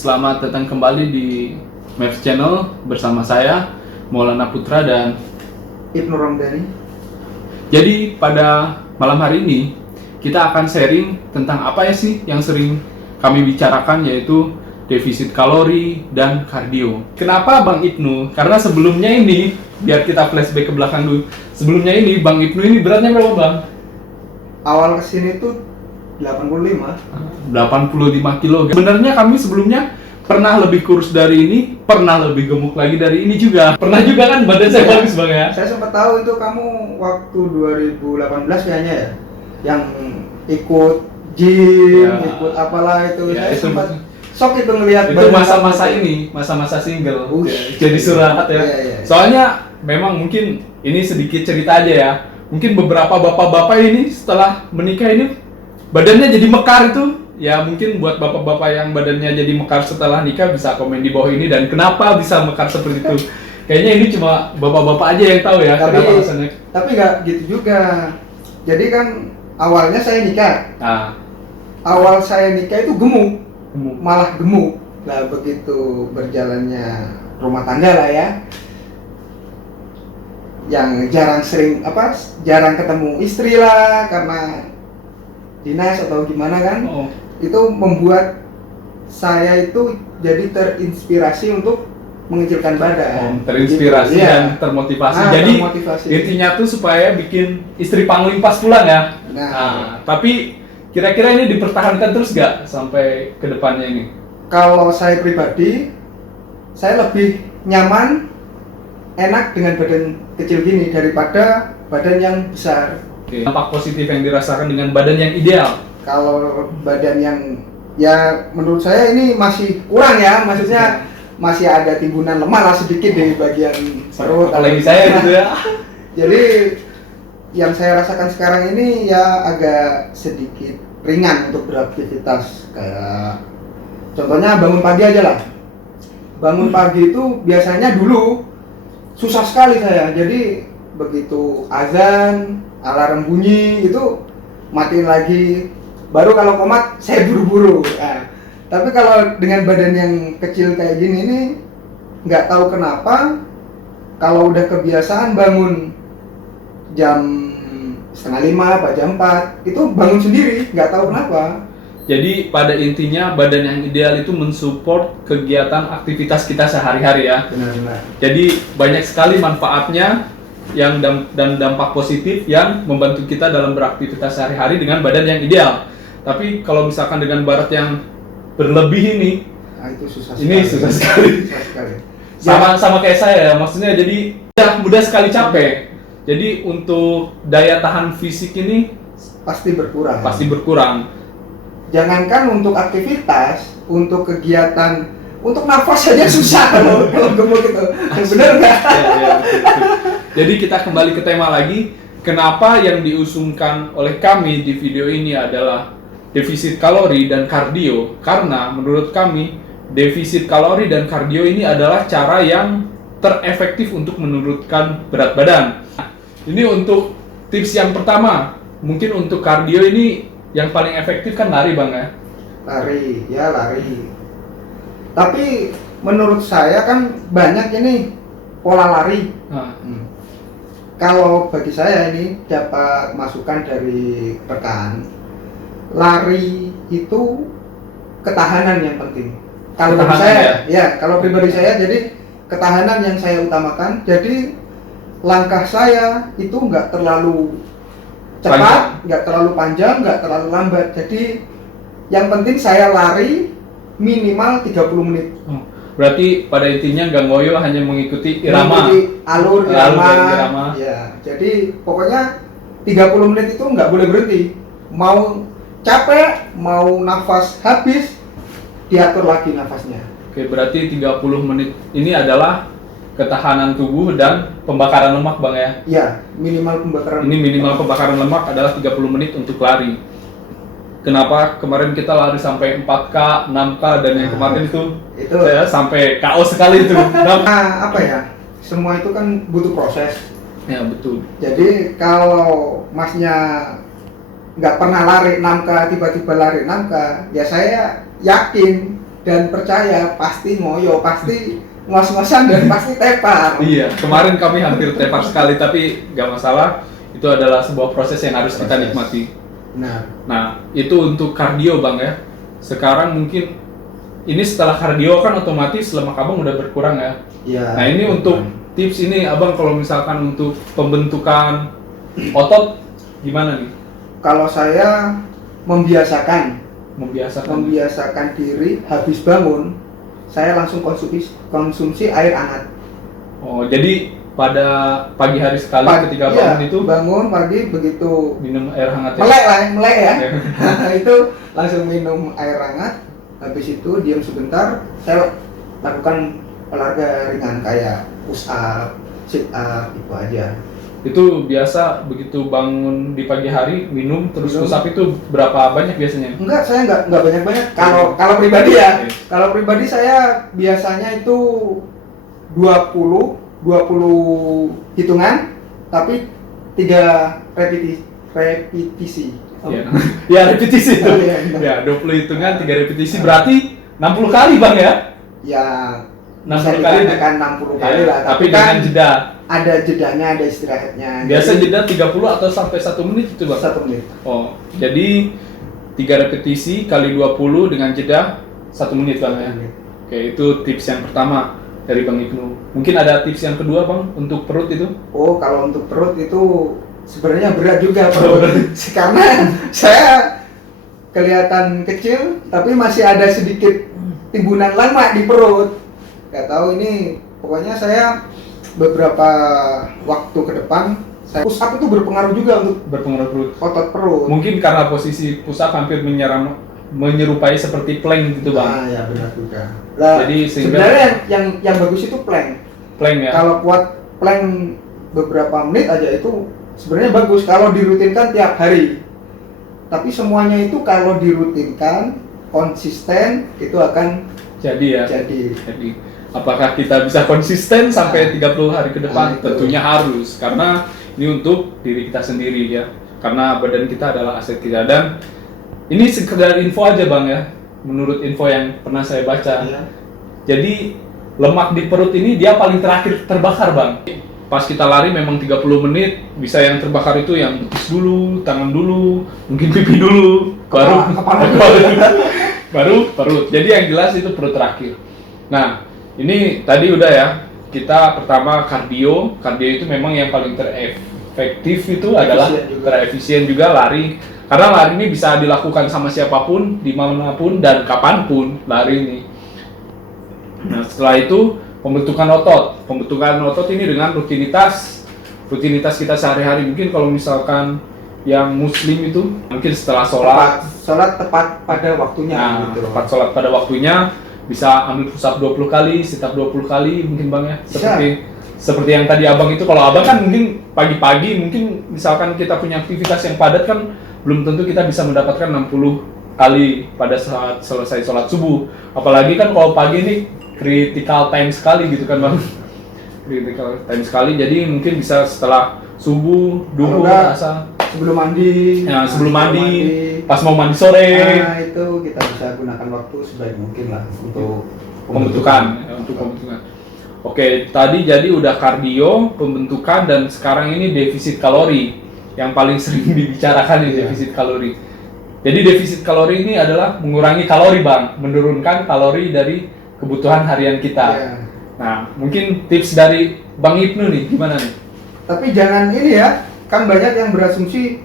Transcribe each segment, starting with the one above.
selamat datang kembali di Maps Channel bersama saya Maulana Putra dan Ibnu Ramdhani. Jadi pada malam hari ini kita akan sharing tentang apa ya sih yang sering kami bicarakan, yaitu defisit kalori dan kardio. Kenapa Bang Ibnu? Karena sebelumnya ini, biar kita flashback ke belakang dulu. Sebelumnya ini Bang Ibnu ini beratnya berapa Bang? Awal kesini tuh 85 kilo. Sebenarnya kami sebelumnya pernah lebih kurus dari ini, pernah lebih gemuk lagi dari ini juga. Pernah juga kan badan saya bagus Bang ya? Saya sempat tahu itu kamu waktu 2018 kayaknya ya, yang ikut gym, Ya. ikut apalah itu. Ya, Saya itu sempat shock itu ngelihat itu badan masa-masa kamu. ini, masa-masa single. Ush. Jadi surat ya. Iya. Soalnya memang mungkin ini sedikit cerita aja ya. Mungkin beberapa bapak-bapak ini setelah menikah ini badannya jadi mekar itu. Ya mungkin buat bapak-bapak yang badannya jadi mekar setelah nikah bisa komen di bawah ini, dan kenapa bisa mekar seperti itu. Kayaknya ini cuma bapak-bapak aja yang tahu ya kenapa alasannya. Tapi nggak gitu juga. Jadi kan awalnya saya nikah. Nah, Awal saya nikah itu gemuk, gemuk. malah gemuk. Nah begitu berjalannya rumah tangga lah ya, yang jarang ketemu istri lah karena dinas atau gimana kan. Oh, Itu membuat saya itu jadi terinspirasi untuk mengecilkan badan. terinspirasi Gitu, iya. dan termotivasi. Nah, Jadi termotivasi. intinya tuh supaya bikin istri pangling pas pulang ya. Nah, Tapi kira-kira ini dipertahankan terus gak sampai ke depannya ini? kalau saya pribadi, saya lebih nyaman, enak dengan badan kecil gini daripada badan yang besar. Oke. Dampak positif yang dirasakan dengan badan yang ideal. Kalau badan yang, ya menurut saya ini masih kurang ya, maksudnya masih ada timbunan lemak lah sedikit di bagian perut. Apalagi saya gitu ya. Jadi yang saya rasakan sekarang ini ya agak sedikit ringan untuk beraktivitas, kayak contohnya bangun pagi aja lah. Bangun pagi itu biasanya dulu susah sekali saya, jadi begitu azan, alarm bunyi itu matiin lagi, baru kalau komat saya buru-buru. Nah, tapi kalau dengan badan yang kecil kayak gini ini, nggak tahu kenapa kalau udah kebiasaan bangun jam 4:30 apa jam 4 itu bangun sendiri, nggak tahu kenapa. Jadi pada intinya badan yang ideal itu mensupport kegiatan aktivitas kita sehari-hari ya. Benar-benar. Jadi banyak sekali manfaatnya yang dan dampak positif yang membantu kita dalam beraktivitas sehari-hari dengan badan yang ideal. Tapi kalau misalkan dengan berat yang berlebih ini, Nah, itu susah ini susah sekali. Susah sekali. Sama kayak saya ya, maksudnya jadi mudah sekali capek. Jadi untuk daya tahan fisik ini Pasti berkurang. pasti berkurang. Jangankan untuk aktivitas, untuk kegiatan, untuk nafas saja susah kalau gemuk itu. Benar nggak? Ya, betul. Jadi kita kembali ke tema lagi. Kenapa yang diusungkan oleh kami di video ini adalah defisit kalori dan kardio? Karena menurut kami defisit kalori dan kardio ini adalah cara yang terefektif untuk menurunkan berat badan. Ini untuk tips yang pertama. Mungkin untuk kardio ini yang paling efektif kan lari Bang ya? Lari. Tapi menurut saya kan banyak ini pola lari. Nah, Kalau bagi saya ini dapat masukan dari rekan, lari itu ketahanan yang penting. Kalau bagi Ketahanan saya, ya kalau pribadi saya, jadi ketahanan yang saya utamakan. Jadi langkah saya itu nggak terlalu cepat, nggak terlalu panjang, nggak terlalu lambat. Jadi yang penting saya lari minimal 30 menit. berarti pada intinya nggak ngoyo, hanya mengikuti irama. Mengikuti alur irama. irama. Ya, jadi pokoknya 30 menit itu nggak boleh berhenti. Mau capek, mau nafas habis, diatur lagi nafasnya. Oke, berarti 30 menit ini adalah ketahanan tubuh dan pembakaran lemak Bang ya? Ya, minimal pembakaran. Ini minimal pembakaran lemak adalah 30 menit untuk lari. Kenapa kemarin kita lari sampai 4K, 6K, dan yang kemarin itu saya sampai KO sekali itu. Nah, apa ya? Semua itu kan butuh proses. Ya betul. Jadi kalau masnya nggak pernah lari 6K, tiba-tiba lari 6K, ya saya yakin dan percaya pasti ngoyo, pasti ngos-ngosan dan pasti tepar. Iya, kemarin kami hampir tepar sekali, tapi nggak masalah. Itu adalah sebuah proses yang harus kita nikmati. Nah, itu untuk kardio bang ya. Sekarang mungkin ini setelah kardio kan otomatis lemak abang udah berkurang ya. Iya. Nah ini untuk tips ini abang kalau misalkan untuk pembentukan otot gimana nih? Kalau saya membiasakan diri habis bangun, saya langsung konsumsi air hangat. Oh, jadi pada pagi hari sekali ketika bangun itu bangun pagi begitu minum air hangat ya? melek ya. Itu langsung minum air hangat. Habis itu diam sebentar, saya lakukan olahraga ringan kayak push up, sit up, itu aja. Itu biasa begitu bangun di pagi hari minum terus push up itu berapa banyak biasanya? Enggak, saya enggak banyak-banyak. Kalau pribadi ya. Kalau pribadi saya biasanya itu 20 hitungan tapi 3 repetisi. Ya, ya repetisi itu. Ya, 20 hitungan 3 repetisi berarti 60 kali Bang ya? Ya, 60 kali kan 60 kali lah, tapi dengan kan jeda. Ada jedanya, ada istirahatnya. Biasa jeda 30 atau sampai 1 menit itu Bang? 1 menit. Oh, jadi 3 repetisi kali 20 dengan jeda 1 menit Bang ya? Oke, itu tips yang pertama dari Bang Ibnu. Mungkin ada tips yang kedua Bang untuk perut itu? Oh, kalau untuk perut itu sebenarnya berat juga perut. Karena saya kelihatan kecil tapi masih ada sedikit timbunan lemak di perut. Gak tahu ini, pokoknya saya beberapa waktu ke depan saya push up itu berpengaruh juga untuk perut. Otot perut. Mungkin karena posisi push up hampir menyerupai seperti plank gitu Bang. Ya benar juga. Nah, jadi sebenarnya yang bagus itu plank. Plank ya. Kalau kuat plank beberapa menit aja itu sebenarnya bagus kalau dirutinkan tiap hari. Tapi semuanya itu kalau dirutinkan konsisten itu akan jadi ya. Jadi. Apakah kita bisa konsisten sampai 30 hari ke depan? Tentunya harus, karena ini untuk diri kita sendiri ya. Karena badan kita adalah aset kita. Dan ini sekedar info aja Bang ya, menurut info yang pernah saya baca. Jadi lemak di perut ini dia paling terakhir terbakar Bang. Pas kita lari memang 30 menit, bisa yang terbakar itu yang betis dulu, tangan dulu, mungkin pipi dulu, baru perut. Jadi yang jelas itu perut terakhir. Nah, ini tadi udah ya, kita pertama kardio itu memang yang paling terefektif itu adalah terefisien juga lari. Karena lari ini bisa dilakukan sama siapapun, dimanapun dan kapanpun lari ini. Nah setelah itu pembentukan otot ini dengan rutinitas kita sehari-hari. Mungkin kalau misalkan yang muslim itu mungkin setelah sholat tepat pada waktunya. Nah, tepat sholat pada waktunya bisa ambil push up 20 kali, sit up 20 kali mungkin Bang ya. Seperti yang tadi Abang itu, kalau Abang kan mungkin pagi-pagi mungkin misalkan kita punya aktivitas yang padat kan belum tentu kita bisa mendapatkan 60 kali pada saat selesai sholat subuh. Apalagi kan kalau pagi ini critical time sekali gitu kan Bang. Critical time sekali, jadi mungkin bisa setelah subuh, duhur, asar, sebelum mandi. Ya, sebelum mandi, pas mau mandi sore. Nah, itu kita bisa gunakan waktu sebaik mungkin lah untuk pembentukan. Oke, tadi jadi udah kardio, pembentukan, dan sekarang ini defisit kalori yang paling sering dibicarakan ini defisit kalori. Jadi defisit kalori ini adalah mengurangi kalori Bang, menurunkan kalori dari kebutuhan harian kita. Nah, mungkin tips dari Bang Ibnu nih, gimana nih? Tapi jangan ini ya, kan banyak yang berasumsi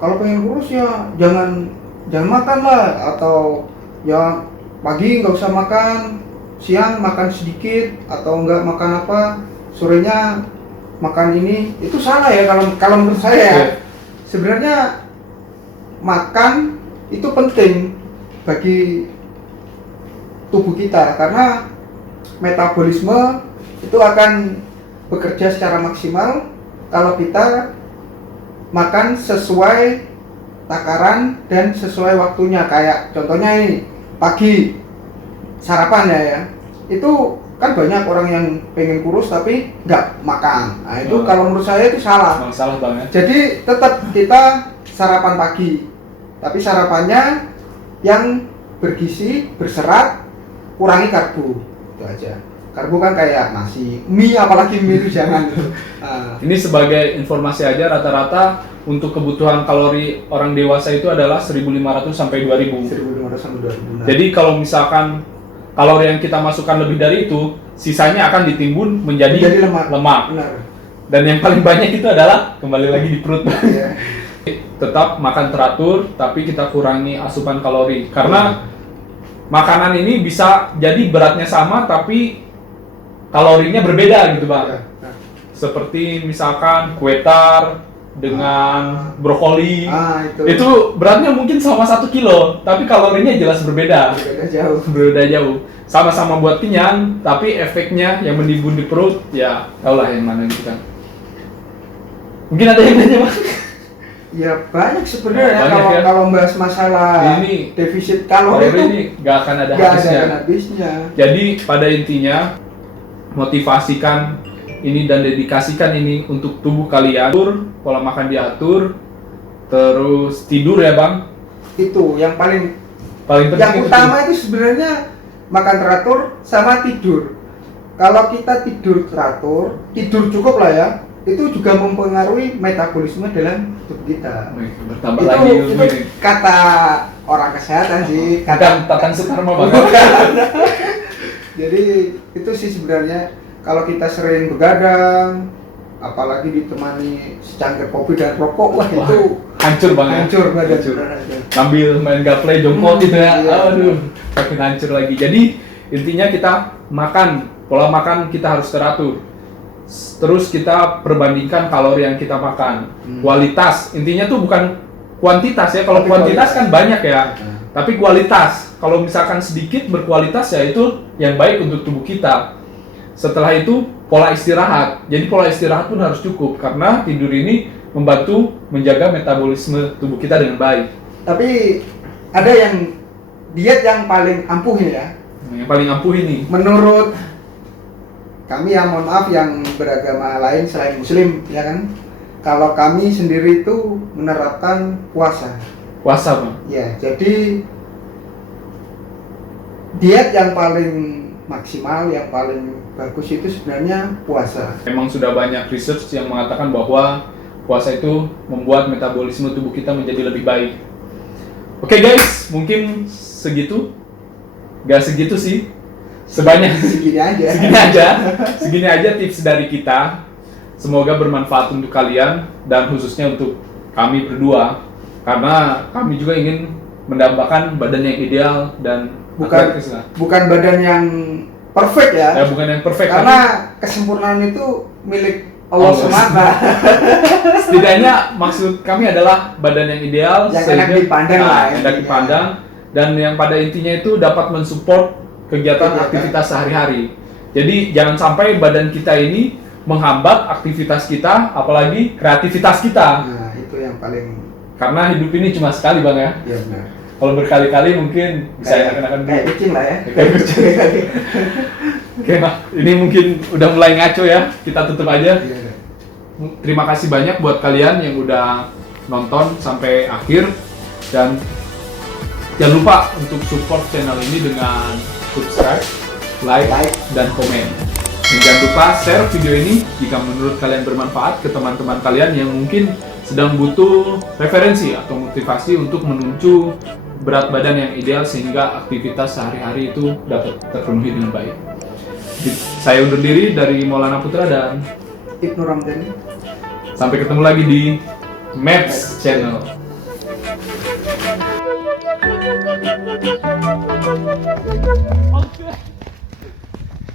kalau pengen kurus ya jangan makan lah, atau ya pagi nggak usah makan, siang makan sedikit, atau nggak makan apa, sorenya makan ini. Itu salah ya kalau menurut saya. Sebenarnya makan itu penting bagi tubuh kita karena metabolisme itu akan bekerja secara maksimal kalau kita makan sesuai takaran dan sesuai waktunya. Kayak contohnya ini pagi sarapan ya, itu kan banyak orang yang pengen kurus tapi nggak makan. Nah itu kalau menurut saya itu salah. Salah banget. Jadi tetap kita sarapan pagi, tapi sarapannya yang bergizi, berserat, kurangi karbo itu aja. Karbo kan kayak nasi, mie, apalagi mie itu jangan gitu. Ini sebagai informasi aja, rata-rata untuk kebutuhan kalori orang dewasa itu adalah 1.500 sampai 2.000. 1.500 sampai 2.000. Jadi kalau misalkan kalori yang kita masukkan lebih dari itu, sisanya akan ditimbun menjadi lemak. Benar. Dan yang paling banyak itu adalah kembali lagi di perut. Ya. Tetap makan teratur, tapi kita kurangi asupan kalori. Karena makanan ini bisa jadi beratnya sama, tapi kalorinya berbeda gitu, Bang. Ya. Seperti misalkan kue tar dengan brokoli. Itu beratnya mungkin sama 1 kilo, tapi kalorinya jelas berbeda. Berbeda jauh. Sama-sama buat kenyang, tapi efeknya yang menimbun di perut, ya taulah yang mana gitu kan. Mungkin ada yang nanya, Bang? Ya banyak sebenarnya ya. Kalau bahas masalah ini defisit kalori itu ini nggak akan ada habisnya. Jadi pada intinya motivasikan ini dan dedikasikan ini untuk tubuh kalian. Pola makan diatur, terus tidur ya, Bang. Itu yang paling penting. Yang utama itu sebenarnya makan teratur sama tidur. Kalau kita tidur teratur, tidur cukup lah ya, itu juga mempengaruhi metabolisme dalam tubuh kita. Bertambah lagi itu kata orang kesehatan sih, kata Tatan Soekarno, Bang. Jadi itu sih sebenarnya kalau kita sering begadang, apalagi ditemani secangkir kopi dan rokok, wah itu hancur banget. Hancur badan. Sambil main gaple jongkok gitu ya. Iya. Aduh, makin hancur lagi. Jadi intinya kita makan, pola makan kita harus teratur. Terus kita perbandingkan kalori yang kita makan. Kualitas, intinya tuh bukan kuantitas ya. Kalau kuantitas kan banyak ya. Tapi kualitas, kalau misalkan sedikit berkualitas ya itu yang baik untuk tubuh kita. Setelah itu pola istirahat. Jadi pola istirahat pun harus cukup karena tidur ini membantu menjaga metabolisme tubuh kita dengan baik. Tapi ada yang diet yang paling ampuh ya. Yang paling ampuh ini menurut kami, ya mohon maaf yang beragama lain selain muslim ya kan, kalau kami sendiri itu menerapkan puasa, Bang. Ya, jadi diet yang paling maksimal, yang paling bagus itu sebenarnya puasa. Memang sudah banyak research yang mengatakan bahwa puasa itu membuat metabolisme tubuh kita menjadi lebih baik. Oke guys, mungkin segitu. Gak segitu sih. Segini aja tips dari kita. Semoga bermanfaat untuk kalian dan khususnya untuk kami berdua, karena kami juga ingin mendapatkan badan yang ideal dan bukan badan yang perfect ya. Bukan yang perfect, karena kesempurnaan itu milik Allah semata. Setidaknya maksud kami adalah badan yang ideal, yang enak dipandang enak dipandang, dan yang pada intinya itu dapat mensupport kegiatan aktivitas sehari-hari. Jadi jangan sampai badan kita ini menghambat aktivitas kita, apalagi kreativitas kita. Nah, itu yang paling. Karena hidup ini cuma sekali, Bang ya. Iya benar. Kalau berkali-kali mungkin bisa enak-enakan dulu. Kayak kucing lah ya. Kayak kucing. Oke, nah ini mungkin udah mulai ngaco ya. Kita tutup aja. Iya. Terima kasih banyak buat kalian yang udah nonton sampai akhir, dan jangan lupa untuk support channel ini dengan subscribe, like, dan komen. Dan jangan lupa share video ini jika menurut kalian bermanfaat ke teman-teman kalian yang mungkin sedang butuh referensi atau motivasi untuk menuju berat badan yang ideal sehingga aktivitas sehari-hari itu dapat terpenuhi dengan baik. Saya undur diri dari Maulana Putra dan Ibnu Ramdhani. Sampai ketemu lagi di Maps Channel. Okay.